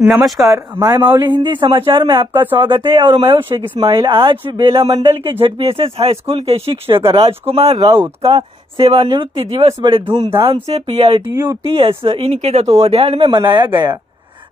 नमस्कार, मैं माउली हिंदी समाचार में आपका स्वागत है और मैं हूं शेख इस्माइल। आज बेला मंडल के ZPSS हाई स्कूल के शिक्षक राजकुमार राउत का सेवानिवृत्ति दिवस बड़े धूमधाम से PRTU-TS इनके तत्वावधान में मनाया गया।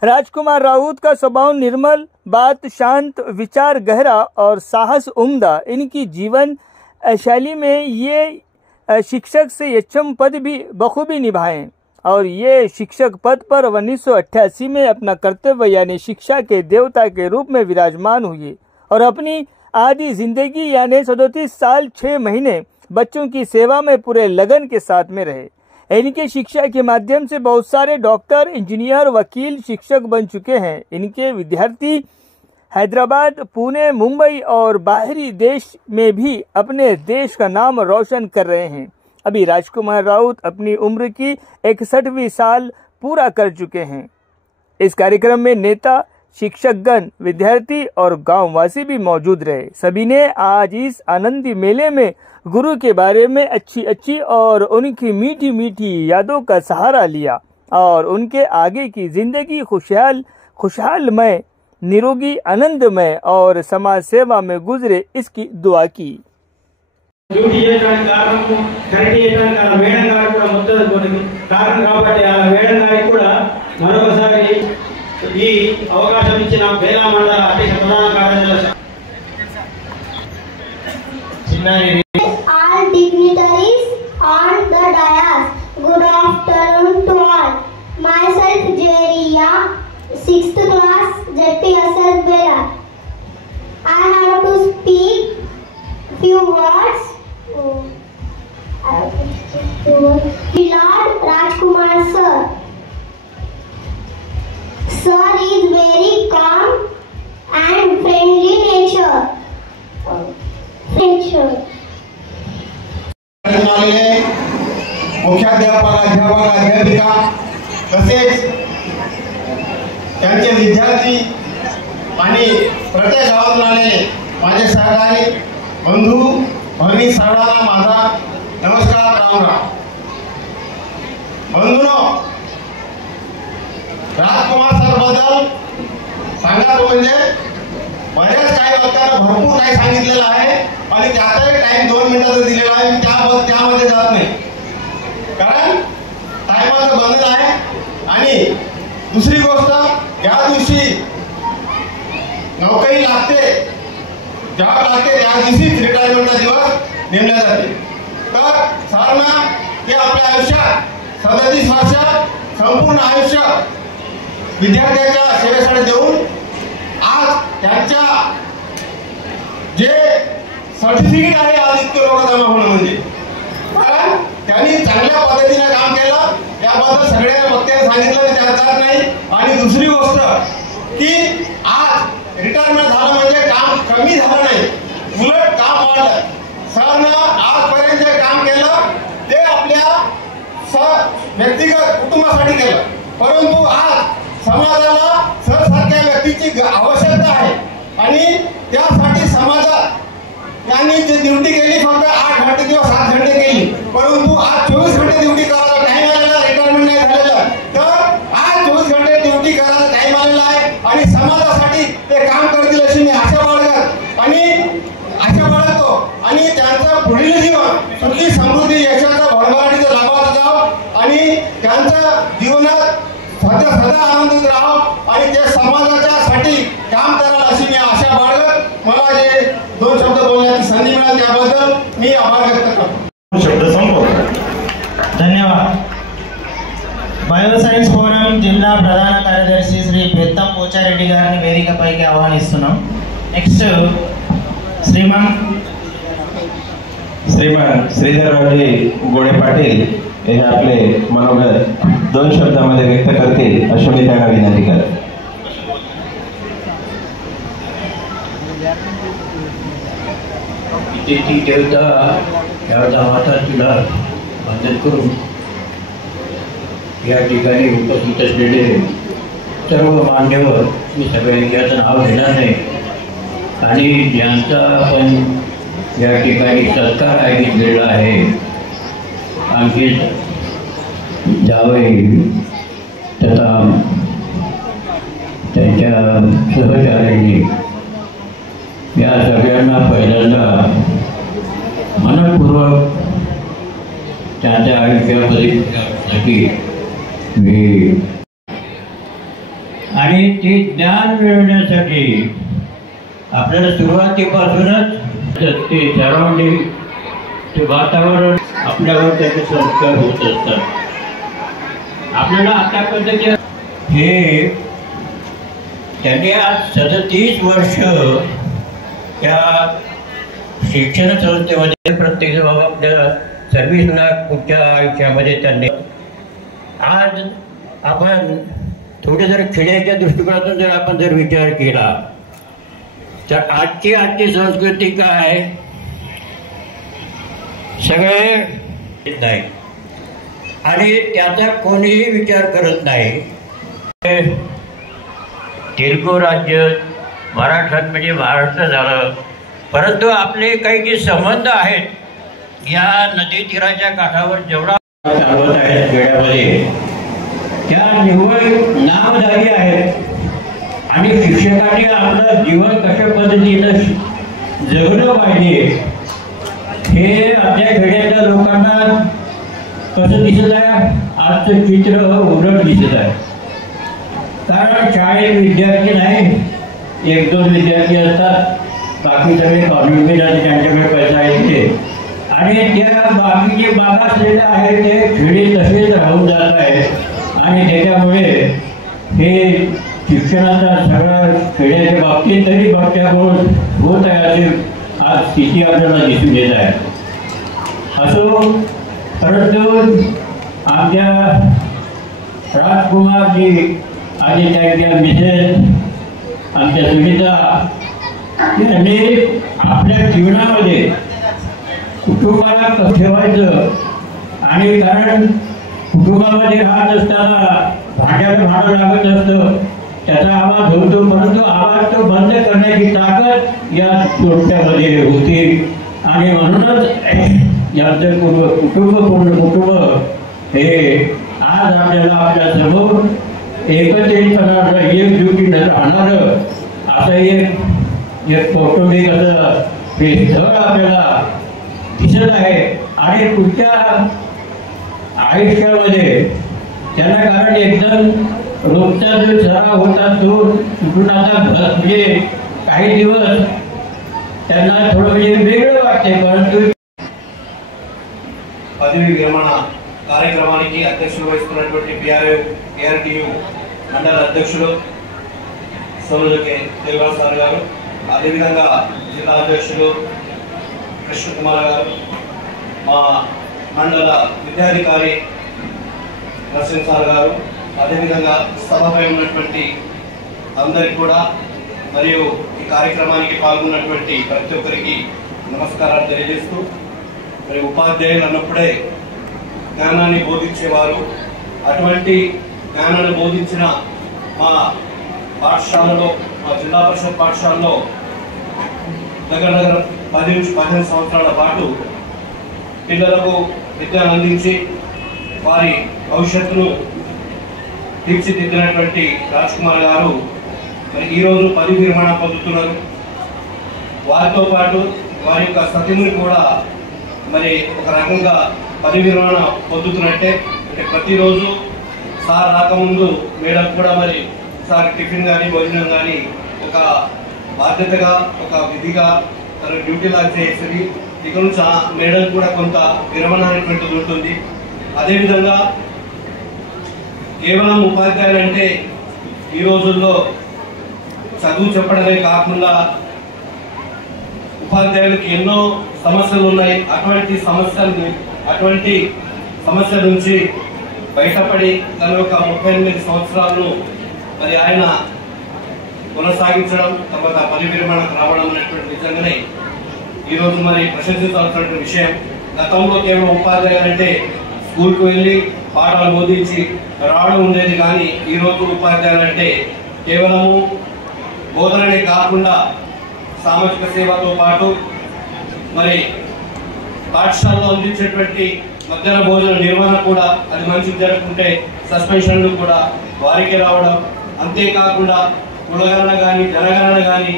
राजकुमार राउत का स्वभाव निर्मल, बात शांत, विचार गहरा और साहस उम्दा। इनकी जीवन शैली में ये शिक्षक से यक्षम पद भी बखूबी निभाए और ये शिक्षक पद पर 1988 में अपना कर्तव्य यानी शिक्षा के देवता के रूप में विराजमान हुए और अपनी आधी जिंदगी यानी 37 साल 6 महीने बच्चों की सेवा में पूरे लगन के साथ में रहे। इनके शिक्षा के माध्यम से बहुत सारे डॉक्टर, इंजीनियर, वकील, शिक्षक बन चुके हैं। इनके विद्यार्थी हैदराबाद, पुणे, मुंबई और बाहरी देश में भी अपने देश का नाम रोशन कर रहे हैं। अभी राजकुमार राउत अपनी उम्र की 61वीं साल पूरा कर चुके हैं। इस कार्यक्रम में नेता, शिक्षकगण, विद्यार्थी और गांववासी भी मौजूद रहे। सभी ने आज इस आनंदी मेले में गुरु के बारे में अच्छी और उनकी मीठी मीठी यादों का सहारा लिया और उनके आगे की जिंदगी खुशहालमय, निरोगी, आनंदमय और समाज सेवा में गुजरे, इसकी दुआ की। డ్యూటీ చేయడానికి కారణం కరెక్ట్ చేయడానికి ఆ మేడం గారు కూడా మొత్తం కారణం కాబట్టి ఆ మేడం గారికి కూడా మరొకసారి ఈ అవకాశం ఇచ్చిన బేలా మండల అధ్యక్ష ప్రధాన కార్యదర్శి all dignitaries on the dais, good afternoon to all. Myself Jeria, 6th class, ZPSS Bela. I have to speak few words. Lord Rajkumar sir. Sir is very calm and friendly nature. मुख्याध्यापक, अध्यापिका तसेच त्यांचे विद्यार्थी आणि प्रत्येक गावातून आलेले माझे सहकारी बंधू भगिनी सर्वांना माझा नमस्कार, राम। बंधूंनो, राजकुमार सर बद्दल सांगायचं म्हणजे बरेच काही वक्त्यांना भरपूर काही सांगितलेलं आहे आणि त्याचाही टाइम 2 मिनिटाचा दिलेला आहे। त्यामध्ये जात नाही कारण टायमाचं बंधन आहे। आणि दुसरी गोष्ट, ज्या दिवशी नोकरी लागते, जॉब लागते, त्या दिवशी रिटायरमेंटचा दिवस नेमला जाते। तर सरना हे आपल्या आयुष्यात 37 वर्ष संपूर्ण आयुष्य विद्यार्थ्यांच्या सेवेसाठी देऊन आज त्यांच्या जे सर्टिफिकेट आहे आज इतके लोक जमा होणं म्हणजे कारण त्यांनी चांगल्या पद्धतीने काम केलं, याबद्दल सगळ्या वक्त्यांनी सांगितलं की त्यात नाही। आणि दुसरी गोष्ट की आज रिटायरमेंट झालं म्हणजे काम कमी झालं नाही, उलट काम वाढलं। सरनं आजपर्यंत जे काम केलं ते आपल्या व्यक्तिगत कुटुंबासाठी केलं, परंतु आज समाजाला सर सारख्या व्यक्तीची आवश्यकता आहे आणि त्यासाठी समाजात त्यांनी जी ड्युटी केली फक्त 8 घंटे किंवा 7 घंटे केली, परंतु आज 24 घंटे ड्युटी करायला टाइम आलेला, रिटायरमेंट नाही झालेलं। तर आज 24 घंटे ड्युटी करायला टाइम आलेला आहे आणि समाजासाठी ते काम करतील अशी मी आशा बाळगतो आणि त्यांचं पुढील जीवन सुखी, समृद्धी, यशाचा, भरभराटीचा लाभाचा जावं आणि त्यांच्या जीवनात सदा आनंदित राहावं आणि ते समाजाच्यासाठी काम करायला अशी मी आशा बाळगत मला जे 2 शब्द बोलण्याची संधी मिळाली त्याबद्दल मी आभार व्यक्त करतो। शब्द संपवतो। धन्यवाद। బయోసైన్స్ ఫోరం జిల్లా ప్రధాన కార్యదర్శి శ్రీ బెత్తం పోచారెడ్డి గారిని వేదికపైకి ఆహ్వానిస్తున్నాం। నెక్స్ట్ श्रीमान श्रीधररावजी गोडे पाटील हे आपले मनोगत 2 शब्दांमध्ये व्यक्त करतील अशी मी त्यांना विनंती करतो। ती देवता याचा हातात तुला वंदन करून या ठिकाणी उपस्थित असलेले सर्व मान्यवर, मी सगळ्यांनी याचं नाव घेणार नाही आणि ज्यांचा आपण या ठिकाणी सत्कार घेतलेला आहे, आमचे जावई तथा त्यांच्या सहचार्यांनी या सगळ्यांना पहिल्यांदा मनपूर्वक त्यांच्या आयुष्यामध्ये मी आणि ते ज्ञान मिळवण्यासाठी आपल्याला सुरुवातीपासूनच ते सराउंडिंग ते वातावरण आपल्यावर त्याचे संस्कार होत असतात. आपल्याला आतापर्यंत हे त्यांनी आज 37 वर्ष त्या शिक्षण संस्थेमध्ये प्रत्येक आपल्या सर्व्हिसला पुढच्या आयुष्यामध्ये त्यांनी आज आपण थोडे जर खेड्याच्या दृष्टिकोनातून जर आपण जर विचार केला तर आजची संस्कृती काय सगळे नाही आणि त्याचा कोणीही विचार करत नाही. तेलुगू राज्य मराठवाड्यात म्हणजे महाराष्ट्र झालं, परंतु आपले काही जे संबंध आहेत या नदी तीराच्या काठावर जेवढा चालवत आहेत खेड्यामध्ये त्या निव्वळ नामधारी आहेत आणि शिक्षकांनी आपलं जीवन कशा पद्धतीनं जगलं पाहिजे हे आपल्या खेड्यातल्या लोकांना कसं दिसत आहे. आजचं चित्र उलट दिसत आहे. कारण शाळेत विद्यार्थी नाही, 1-2 विद्यार्थी असतात, बाकी सगळे कॉन्व्हेंट आणि त्यांच्याकडे पैसा येते आणि त्या बाकीचे मागासलेले आहेत ते खेडे तसेच राहून जात आहेत आणि त्याच्यामुळे हे शिक्षणाचा सगळा खेड्याच्या बाबतीत तरी बट्ट्याबोळ होत आहे अशी आज स्थिती आपल्याला दिसून येत आहे. असो परंतु आमच्या राजकुमारजी आणि त्यांच्या मिसेस आमच्या सुनीता यांनी आपल्या जीवनामध्ये कुटुंबाला कसं ठेवायचं आणि कारण कुटुंबामध्ये राहत असताना भांड्याला लागत असतं, त्याचा आवाज होतो, परंतु आवाज तो बंद करण्याची ताकद या जोडप्यामध्ये होती आणि म्हणूनच यांचं कुटुंब हे आज आपल्याला आपल्या समोर एकत्रितपणानं एकजुटीनं राहणारं असं एक कौटुंबिक असं हे स्थळ आपल्याला दिसत आहे आणि पुढच्या आयुष्यामध्ये त्यांना कारण एकदम रोजचा जो सराव होता तो सुटून आता म्हणजे काही दिवस त्यांना थोडं म्हणजे वेगळं वाटते. परंतु పదవి విరమణ కార్యక్రమానికి అధ్యక్షులు వహిస్తున్నటువంటి PRTU మండల అధ్యక్షులు సోములకే తెలుగు సార్ గారు, అదేవిధంగా జిల్లా అధ్యక్షులు కృష్ణ కుమార్ గారు, మా మండల విద్యాధికారి నరసింహ సార్ గారు, అదేవిధంగా సభపై ఉన్నటువంటి అందరికీ కూడా మరియు ఈ కార్యక్రమానికి పాల్గొన్నటువంటి ప్రతి ఒక్కరికి నమస్కారాలు తెలియజేస్తూ, మరి ఉపాధ్యాయులు అన్నప్పుడే జ్ఞానాన్ని బోధించేవారు. అటువంటి జ్ఞానాన్ని బోధించిన మా పాఠశాలలో, మా జిల్లా పరిషత్ పాఠశాలలో దగ్గర 10 నుంచి 15 సంవత్సరాల పాటు పిల్లలకు విద్యను అందించి వారి భవిష్యత్తును తీర్చిదిద్దినటువంటి రాజ్కుమార్ గారు మరి ఈరోజు పదవి విరమణ పొందుతున్నారు. వారితో పాటు వారి యొక్క సతీమణి కూడా మరి ఒక రకంగా పదవి విరమణ పొందుతున్నట్టే. అంటే ప్రతిరోజు సార్ రాకముందు మేడం కూడా మరి సార్ టిఫిన్ కానీ భోజనం కానీ ఒక బాధ్యతగా ఒక విధిగా తన డ్యూటీ లాగా చేసేది. ఇక నుంచి మేడం కూడా కొంత విరమణ అనేటువంటిది ఉంటుంది. అదేవిధంగా కేవలం ఉపాధ్యాయులు అంటే ఈ రోజుల్లో చదువు చెప్పడమే కాకుండా ఉపాధ్యాయులకి ఎన్నో సమస్యలు ఉన్నాయి. అటువంటి సమస్యల నుంచి బయటపడి తన యొక్క 38 సంవత్సరాలను మరి ఆయన కొనసాగించడం, తర్వాత పదవి విరమణకు రావడం అనేటువంటి నిజంగానే ఈరోజు మరి ప్రశంసించాల్సినటువంటి విషయం. గతంలో కేవలం ఉపాధ్యాయులు అంటే స్కూల్కి వెళ్ళి పాఠాలు బోధించి రావడం ఉండేది, కానీ ఈరోజు ఉపాధ్యాయులు అంటే కేవలము బోధననే కాకుండా సామాజిక సేవతో పాటు మరి పాఠశాలలో అందించేటువంటి మధ్యాహ్న భోజన నిర్వహణ కూడా అది మంచిగా జరుపుకుంటే సస్పెన్షన్లు కూడా వారికి రావడం, అంతేకాకుండా కులగణన కానీ జనగణన కానీ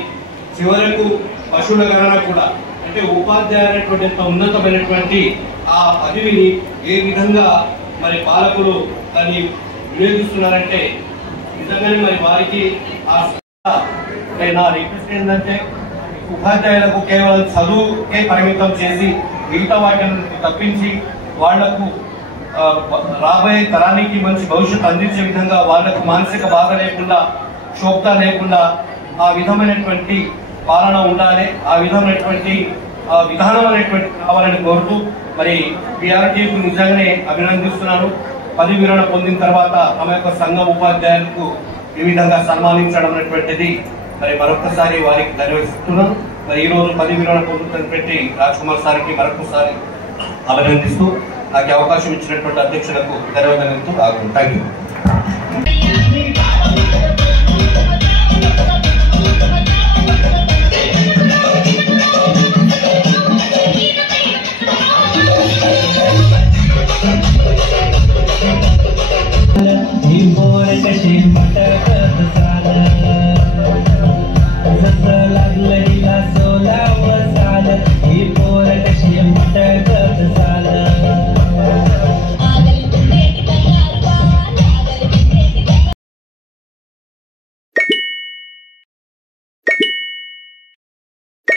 చివరకు పశువుల గణన కూడా, అంటే ఉపాధ్యాయులు అనేటువంటి ఎంత ఉన్నతమైనటువంటి ఆ పదవిని ఏ విధంగా మరి పాలకులు దాన్ని వినియోగిస్తున్నారంటే నిజంగానే మరి వారికి నా రిక్వెస్ట్ ఏంటంటే ఉపాధ్యాయులకు కేవలం చదువుకే పరిమితం చేసి మిగతా వాటిని తప్పించి వాళ్లకు రాబోయే తరానికి మంచి భవిష్యత్తు అందించే విధంగా వాళ్లకు మానసిక బాధ లేకుండా క్షోభత లేకుండా ఆ విధమైనటువంటి పాలన ఉండాలి, ఆ విధమైనటువంటి విధానం అనేటువంటి కావాలని కోరుతూ మరి పిఆర్టీకు నిజంగానే అభినందిస్తున్నాను. పదవి విరమణ పొందిన తర్వాత తమ యొక్క సంఘం ఉపాధ్యాయులకు ఈ విధంగా సన్మానించడం అనేటువంటిది మరి మరొకసారి వారికి ధన్యవాదిస్తున్నాను. మరి ఈ రోజు పదవి విరమణ పొందుతున్నటువంటి రాజ్ కుమార్ సార్కి మరొకసారి అభినందిస్తూ నాకు అవకాశం ఇచ్చినటువంటి అధ్యక్షులకు ధన్యవాదాలు. Thank you. ही बोल कशी मटक